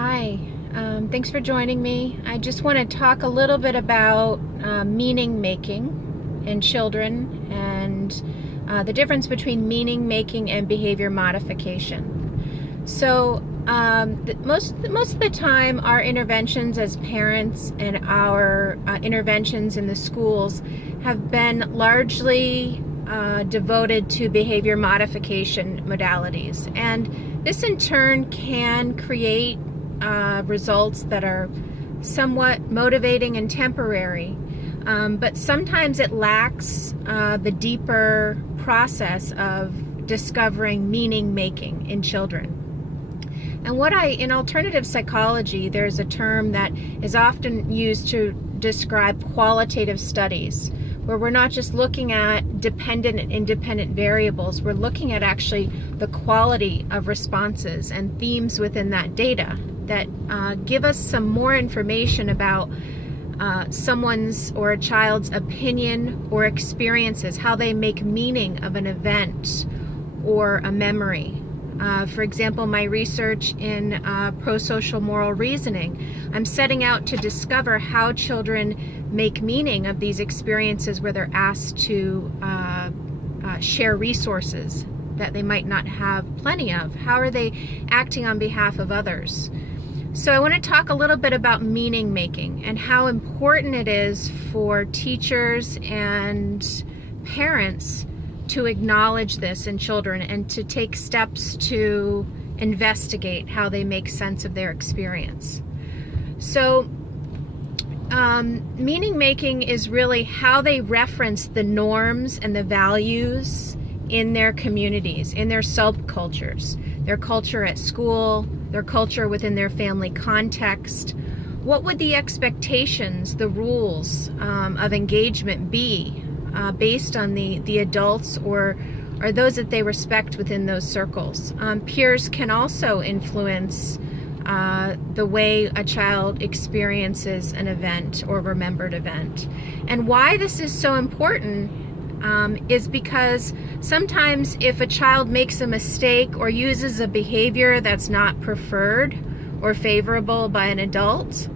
Hi, thanks for joining me. I just want to talk a little bit about meaning making in children and the difference between meaning making and behavior modification. So most of the time, our interventions as parents and our interventions in the schools have been largely devoted to behavior modification modalities, and this in turn can create results that are somewhat motivating and temporary, but sometimes it lacks the deeper process of discovering meaning making in children. And in alternative psychology, there's a term that is often used to describe qualitative studies, where we're not just looking at dependent and independent variables, we're looking at actually the quality of responses and themes within that data that give us some more information about someone's or a child's opinion or experiences, how they make meaning of an event or a memory. For example, my research in pro-social moral reasoning, I'm setting out to discover how children make meaning of these experiences where they're asked to share resources that they might not have plenty of. How are they acting on behalf of others? So I want to talk a little bit about meaning making and how important it is for teachers and parents to acknowledge this in children and to take steps to investigate how they make sense of their experience. So meaning making is really how they reference the norms and the values in their communities, in their subcultures, their culture at school, their culture within their family context. What would the expectations, the rules of engagement be based on the adults or those that they respect within those circles? Peers can also influence the way a child experiences an event or remembered event. And why this is so important is because sometimes if a child makes a mistake or uses a behavior that's not preferred or favorable by an adult,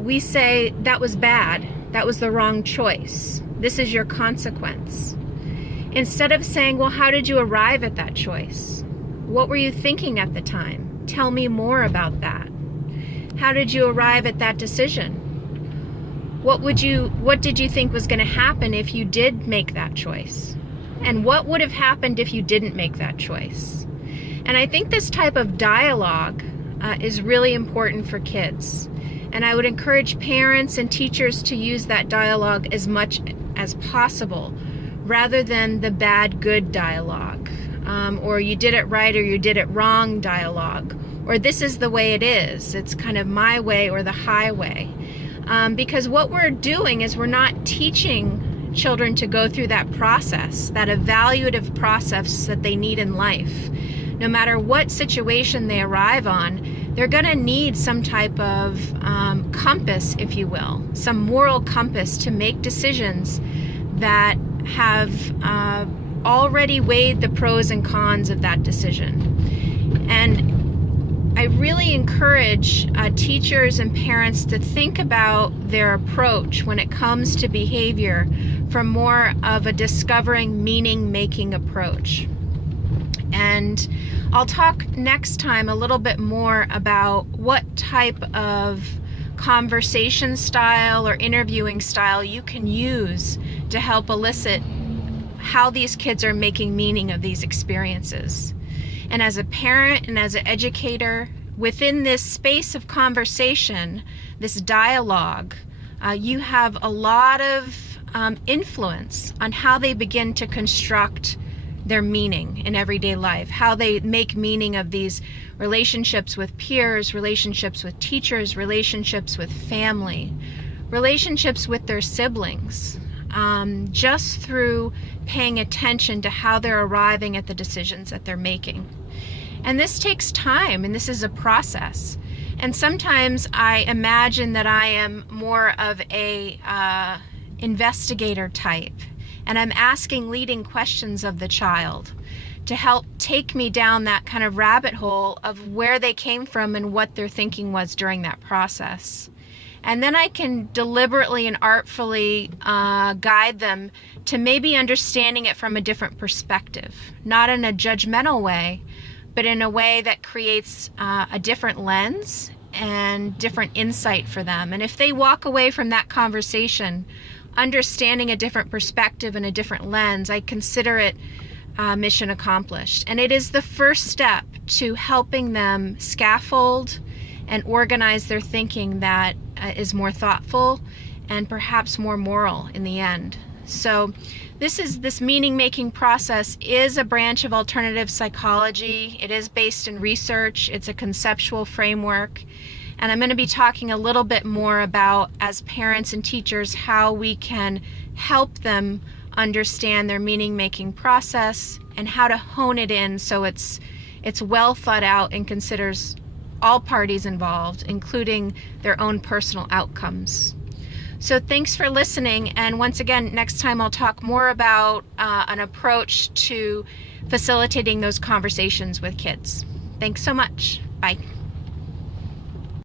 we say that was bad, that was the wrong choice, this is your consequence. Instead of saying, well, how did you arrive at that choice? What were you thinking at the time? Tell me more about that. How did you arrive at that decision? What did you think was going to happen if you did make that choice? And what would have happened if you didn't make that choice? And I think this type of dialogue is really important for kids. And I would encourage parents and teachers to use that dialogue as much as possible, rather than the bad, good dialogue, or you did it right or you did it wrong dialogue, or this is the way it is, it's kind of my way or the highway. Because what we're doing is we're not teaching children to go through that process, that evaluative process that they need in life. No matter what situation they arrive on, they're going to need some type of compass, if you will, some moral compass to make decisions that have already weighed the pros and cons of that decision. And I really encourage teachers and parents to think about their approach when it comes to behavior from more of a discovering meaning-making approach. And I'll talk next time a little bit more about what type of conversation style or interviewing style you can use to help elicit how these kids are making meaning of these experiences. And as a parent and as an educator, within this space of conversation, this dialogue, you have a lot of influence on how they begin to construct their meaning in everyday life, how they make meaning of these relationships with peers, relationships with teachers, relationships with family, relationships with their siblings, just through paying attention to how they're arriving at the decisions that they're making. And this takes time, and this is a process. And sometimes I imagine that I am more of a investigator type, and I'm asking leading questions of the child to help take me down that kind of rabbit hole of where they came from and what their thinking was during that process. And then I can deliberately and artfully guide them to maybe understanding it from a different perspective, not in a judgmental way, but in a way that creates a different lens and different insight for them. And if they walk away from that conversation understanding a different perspective and a different lens, I consider it mission accomplished. And it is the first step to helping them scaffold and organize their thinking that is more thoughtful and perhaps more moral in the end. So this meaning-making process is a branch of alternative psychology. It is based in research. It's a conceptual framework. And I'm going to be talking a little bit more about, as parents and teachers, how we can help them understand their meaning-making process and how to hone it in so it's well thought out and considers all parties involved, including their own personal outcomes. So thanks for listening, and once again, next time I'll talk more about an approach to facilitating those conversations with kids. Thanks so much. Bye.